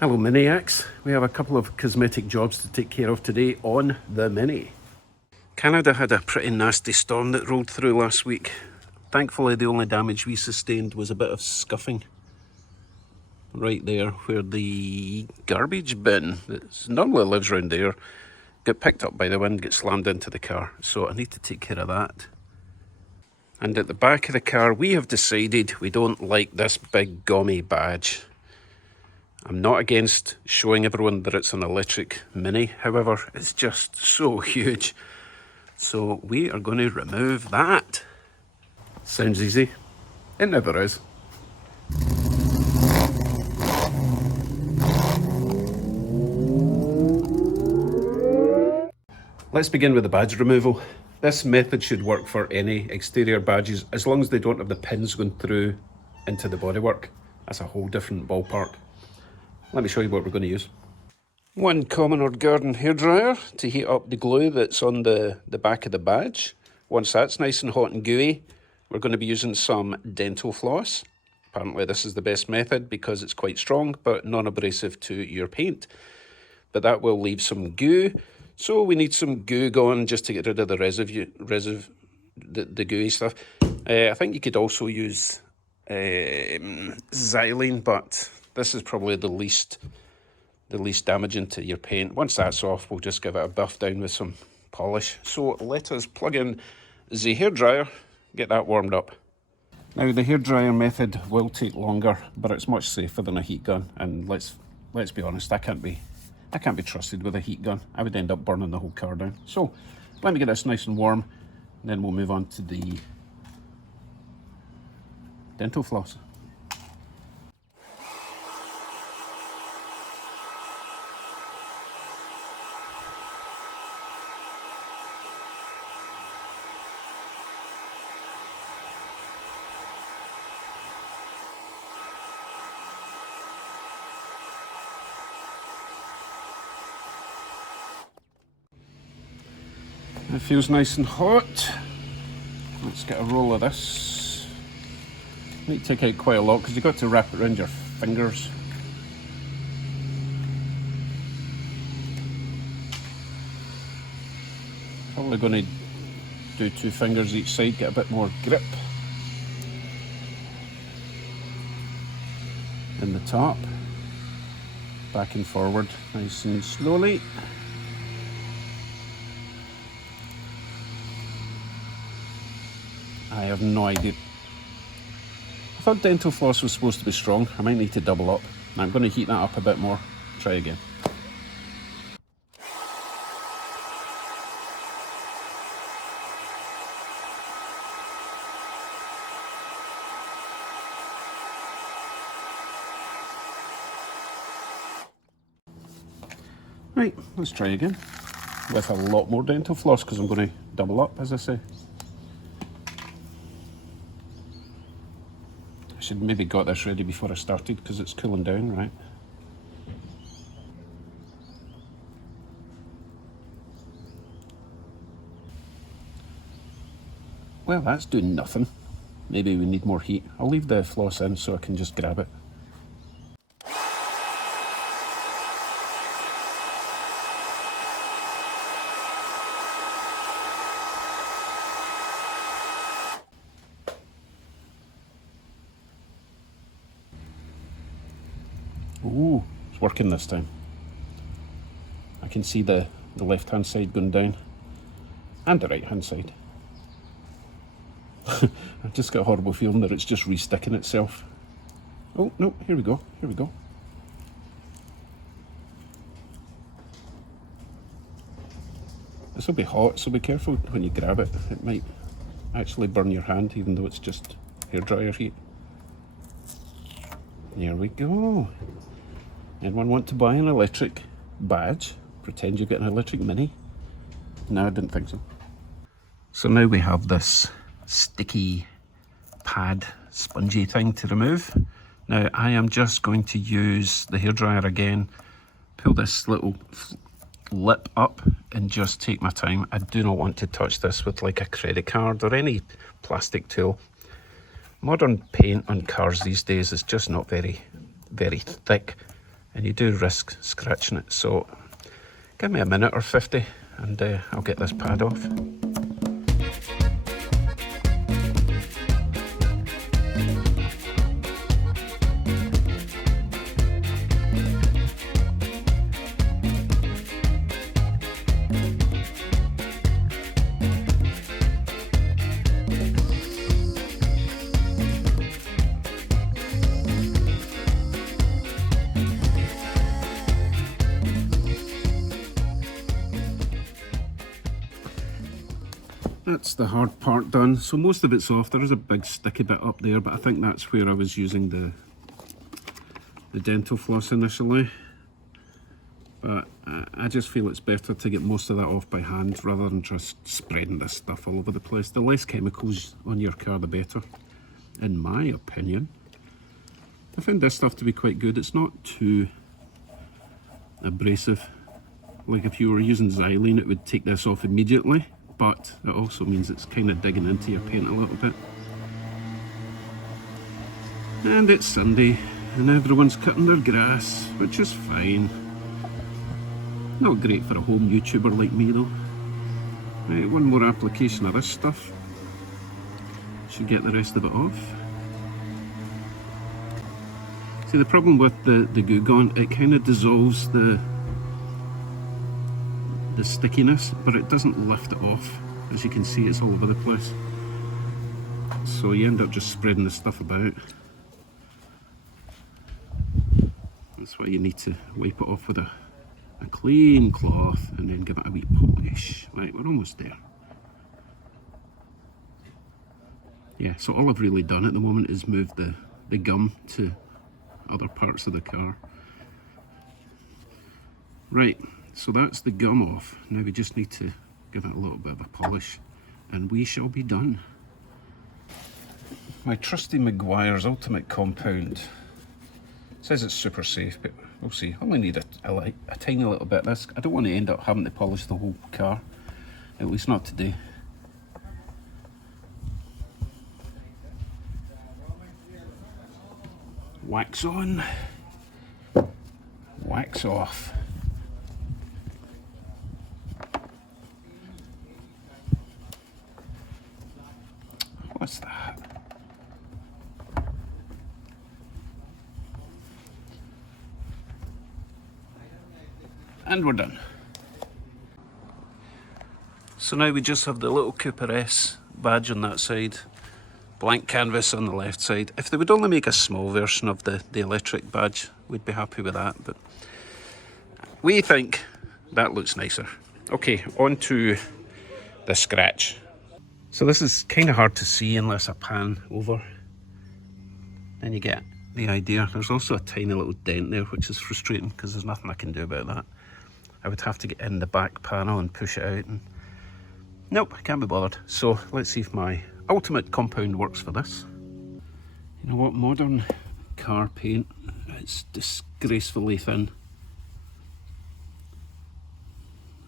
Hello Miniacs, we have a couple of cosmetic jobs to take care of today on the Mini. Canada had a pretty nasty storm that rolled through last week. Thankfully the only damage we sustained was a bit of scuffing right there where the garbage bin that normally lives around there got picked up by the wind, got slammed into the car, so I need to take care of that. And at the back of the car we have decided we don't like this big gommy badge. I'm not against showing everyone that it's an electric Mini, however, it's just so huge. So we are going to remove that. Sounds easy. It never is. Let's begin with the badge removal. This method should work for any exterior badges as long as they don't have the pins going through into the bodywork. That's a whole different ballpark. Let me show you what we're going to use. One common or garden hairdryer to heat up the glue that's on the back of the badge. Once that's nice and hot and gooey, we're going to be using some dental floss. Apparently this is the best method because it's quite strong but non-abrasive to your paint. But that will leave some goo, so we need some goo going just to get rid of the the gooey stuff. I think you could also use xylene, but this is probably the least damaging to your paint. Once that's off, we'll just give it a buff down with some polish. So let us plug in the hairdryer, get that warmed up. Now the hairdryer method will take longer, but it's much safer than a heat gun. And let's be honest, I can't be trusted with a heat gun. I would end up burning the whole car down. So let me get this nice and warm, and then we'll move on to the dental floss. It feels nice and hot. Let's get a roll of this. Might take out quite a lot because you've got to wrap it around your fingers. Probably going to do 2 fingers each side, get a bit more grip in the top. Back and forward, nice and slowly. I have no idea. I thought dental floss was supposed to be strong. I might need to double up. I'm going to heat that up a bit more. Try again. Right, let's try again. With a lot more dental floss because I'm going to double up, as I say. I should maybe got this ready before I started because it's cooling down, right? Well, that's doing nothing. Maybe we need more heat. I'll leave the floss in so I can just grab it. Ooh, it's working this time. I can see the left-hand side going down and the right-hand side. I've just got a horrible feeling that it's just re-sticking itself. Oh, no, here we go, here we go. This will be hot, so be careful when you grab it. It might actually burn your hand, even though it's just hairdryer heat. There we go. Anyone want to buy an electric badge? Pretend you get an electric Mini? No, I didn't think so. So now we have this sticky pad, spongy thing to remove. Now I am just going to use the hairdryer again, pull this little lip up and just take my time. I do not want to touch this with like a credit card or any plastic tool. Modern paint on cars these days is just not very thick. and you do risk scratching it. So give me a minute or 50 and I'll get this pad off. That's the hard part done. So most of it's off. There is a big sticky bit up there, but I think that's where I was using the dental floss initially. But I just feel it's better to get most of that off by hand rather than just spreading this stuff all over the place. The less chemicals on your car, the better, in my opinion. I find this stuff to be quite good. It's not too abrasive. Like if you were using xylene, it would take this off immediately. But it also means it's kind of digging into your paint a little bit. And it's Sunday, and everyone's cutting their grass, which is fine. Not great for a home YouTuber like me though. Right, one more application of this stuff. Should get the rest of it off. See, the problem with the Goo Gone, it kind of dissolves the stickiness, but it doesn't lift it off. As you can see, it's all over the place. So you end up just spreading the stuff about. That's why you need to wipe it off with a clean cloth and then give it a wee polish. Right, we're almost there. Yeah, so all I've really done at the moment is move the gum to other parts of the car. Right. So that's the gum off. Now we just need to give it a little bit of a polish and we shall be done. My trusty Meguiar's Ultimate Compound says it's super safe, but we'll see. I only need a tiny little bit of this. I don't want to end up having to polish the whole car, at least not today. Wax on, wax off. What's that? And we're done. So now we just have the little Cooper S badge on that side, blank canvas on the left side. If they would only make a small version of the electric badge, we'd be happy with that, but we think that looks nicer. Okay, on to the scratch. So this is kind of hard to see unless I pan over. Then you get the idea. There's also a tiny little dent there, which is frustrating because there's nothing I can do about that. I would have to get in the back panel and push it out, and nope, I can't be bothered. So let's see if my Ultimate Compound works for this. You know what, modern car paint, it's disgracefully thin.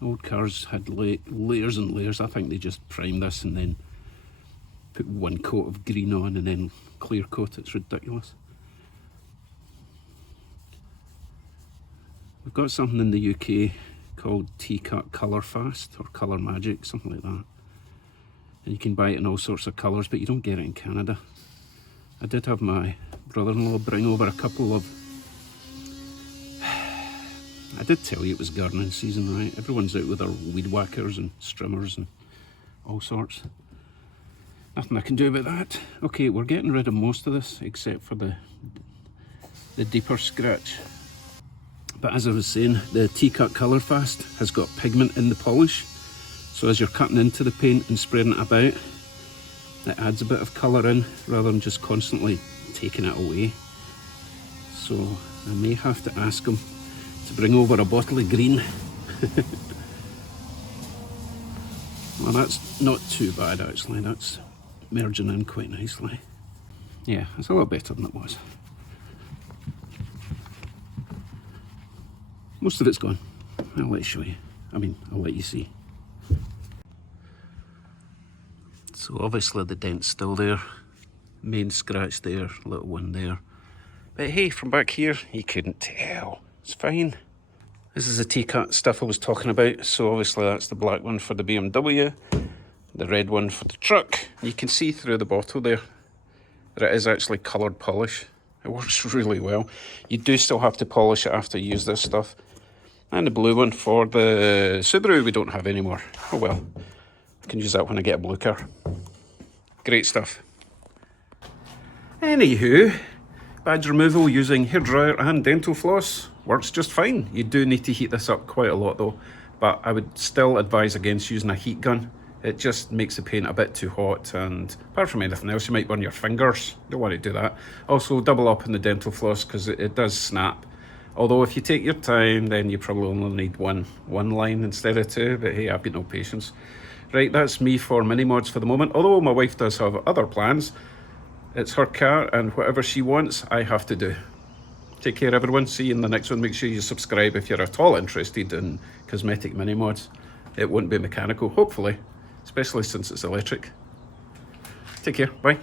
Old cars had layers and layers. I think they just prime this and then put one coat of green on and then clear coat. It's ridiculous. We've got something in the UK called T-Cut Colour Fast or Colour Magic, something like that. And you can buy it in all sorts of colours, but you don't get it in Canada. I did have my brother-in-law bring over a couple of... I did tell you it was gardening season, right? Everyone's out with their weed whackers and strimmers and all sorts. Nothing I can do about that. Okay, we're getting rid of most of this except for the deeper scratch. But as I was saying, the T-Cut Colour Fast has got pigment in the polish. So as you're cutting into the paint and spreading it about, it adds a bit of colour in rather than just constantly taking it away. So I may have to ask him to bring over a bottle of green. Well, that's not too bad actually, that's merging in quite nicely. Yeah, it's a lot better than it was. Most of it's gone. I'll let you show you. I mean, I'll let you see. So obviously the dent's still there. Main scratch there, little one there. But hey, from back here, you couldn't tell. It's fine. This is the T-cut stuff I was talking about. So obviously that's the black one for the BMW, the red one for the truck. You can see through the bottle there that it is actually coloured polish. It works really well. You do still have to polish it after you use this stuff. And the blue one for the Subaru we don't have anymore. Oh well, I can use that when I get a blue car. Great stuff. Anywho, badge removal using hairdryer and dental floss works just fine. You do need to heat this up quite a lot though, but I would still advise against using a heat gun. It just makes the paint a bit too hot, and apart from anything else, you might burn your fingers. Don't want to do that. Also, double up on the dental floss because it does snap. Although if you take your time, then you probably only need one line instead of two, but hey, I've got no patience. Right, that's me for mini mods for the moment. Although my wife does have other plans. It's her car, and whatever she wants, I have to do. Take care, everyone. See you in the next one. Make sure you subscribe if you're at all interested in cosmetic mini mods. It won't be mechanical, hopefully, especially since it's electric. Take care. Bye.